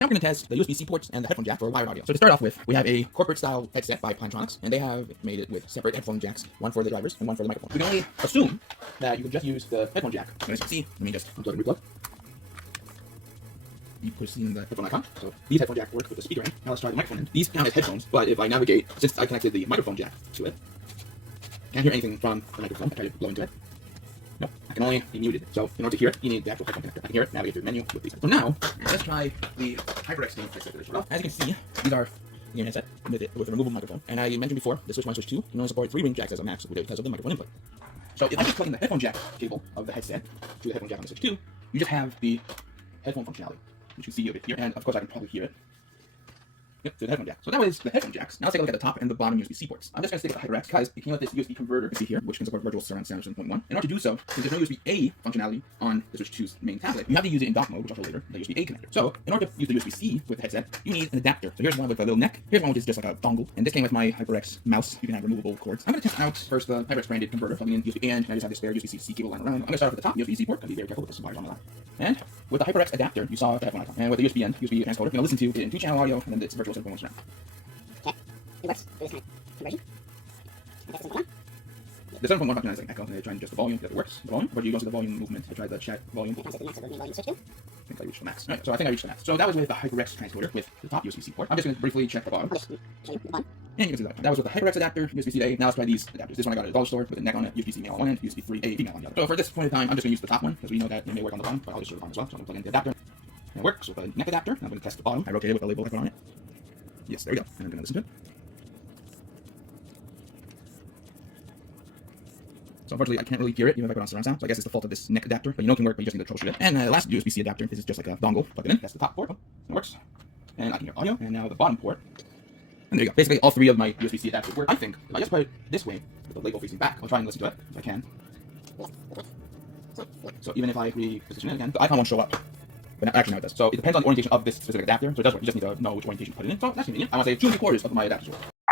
Now we're going to test the USB-C ports and the headphone jack for wired audio. So to start off with, we have a corporate-style headset by Plantronics, and they have made it with separate headphone jacks, one for the drivers and one for the microphone. We can only assume that you can just use the headphone jack. As you can see, let me just unplug and replug. You push in the headphone icon. So these headphone jacks work with the speaker end. Now let's try the microphone end. These count as headphones, but if I navigate, since I connected the microphone jack to it, can't hear anything from the microphone. I try to blow into it. No, I can only be muted. So in order to hear it, you need the actual headphone connector. I can hear it, navigate through the menu with these. So now, let's try the HyperX game headset. As you can see, these are the game headset with a removable microphone. And I mentioned before, the Switch 1 Switch 2 can only support 3 ring jacks as a max because of the microphone input. So if I just plug in the headphone jack cable of the headset to the headphone jack on the Switch 2, you just have the headphone functionality, which you see over here. And of course, I can probably hear it. Yep, through the headphone jack. So that was the headphone jacks. Now let's take a look at the top and the bottom USB-C ports. I'm just going to stick with the HyperX because it came with this USB converter you see here, which can support virtual surround sound 7.1. In order to do so, since there's no USB-A functionality on the Switch 2's main tablet, you have to use it in dock mode, which I'll show later, the USB-A connector. So in order to use the USB-C with the headset, you need an adapter. So here's one with a little neck. Here's one which is just like a dongle. And this came with my HyperX mouse. You can have removable cords. I'm going to test out first the HyperX branded converter, plugging in USB-A, and I just have this spare USB-C cable lying around. I'm going to start off with the top USB-C port. I'll be very careful with this wires on the line. And with the HyperX adapter, you saw the headphone icon. And with the USB end, USB transcoder, you're going to listen to it in 2-channel audio, and then it's virtual 7.1 surround. Okay, it works for this kind of conversion. Okay, so the 7.1 function is like echo, and they try and adjust the volume, that works, the volume, but you go to the volume movement to try the chat volume. okay, the max of the volume switch to. I think I reached the max. Alright, so I think I reached the max. So that was with the HyperX transcoder with the top USB-C port. I'm just going to briefly check the bottom. I'll just show you the bottom. And you can see that. That was with the HyperX adapter, USB-C-A. Now let's try these adapters. This one I got at a dollar store with a neck on it, USB-C male on one end, USB-3A female on the other. So for this point in time, I'm just going to use the top one, because we know that it may work on the bottom, but I'll just show the bottom as well. So I'm going to plug in the adapter. And it works with a neck adapter. Now I'm going to test the bottom. I rotated with a label I put on it. Yes, there we go. And I'm going to listen to it. So unfortunately, I can't really hear it, even if I put on surround sound. So I guess it's the fault of this neck adapter, but you know it can work, but you just need to troubleshoot it. And the last USB-C adapter, this is just like a dongle. Plug it in. That's the top port. It works. And I can hear audio. And now the bottom port. And there you go. Basically, all 3 of my USB-C adapters work. I think if I just put it this way, with the label facing back, I'll try and listen to it if I can. So even if I reposition it again, the icon won't show up. But actually, now it does. So it depends on the orientation of this specific adapter. So it does work. You just need to know which orientation to put it in. So that's convenient. I want to say 2 3/4 of my adapters work.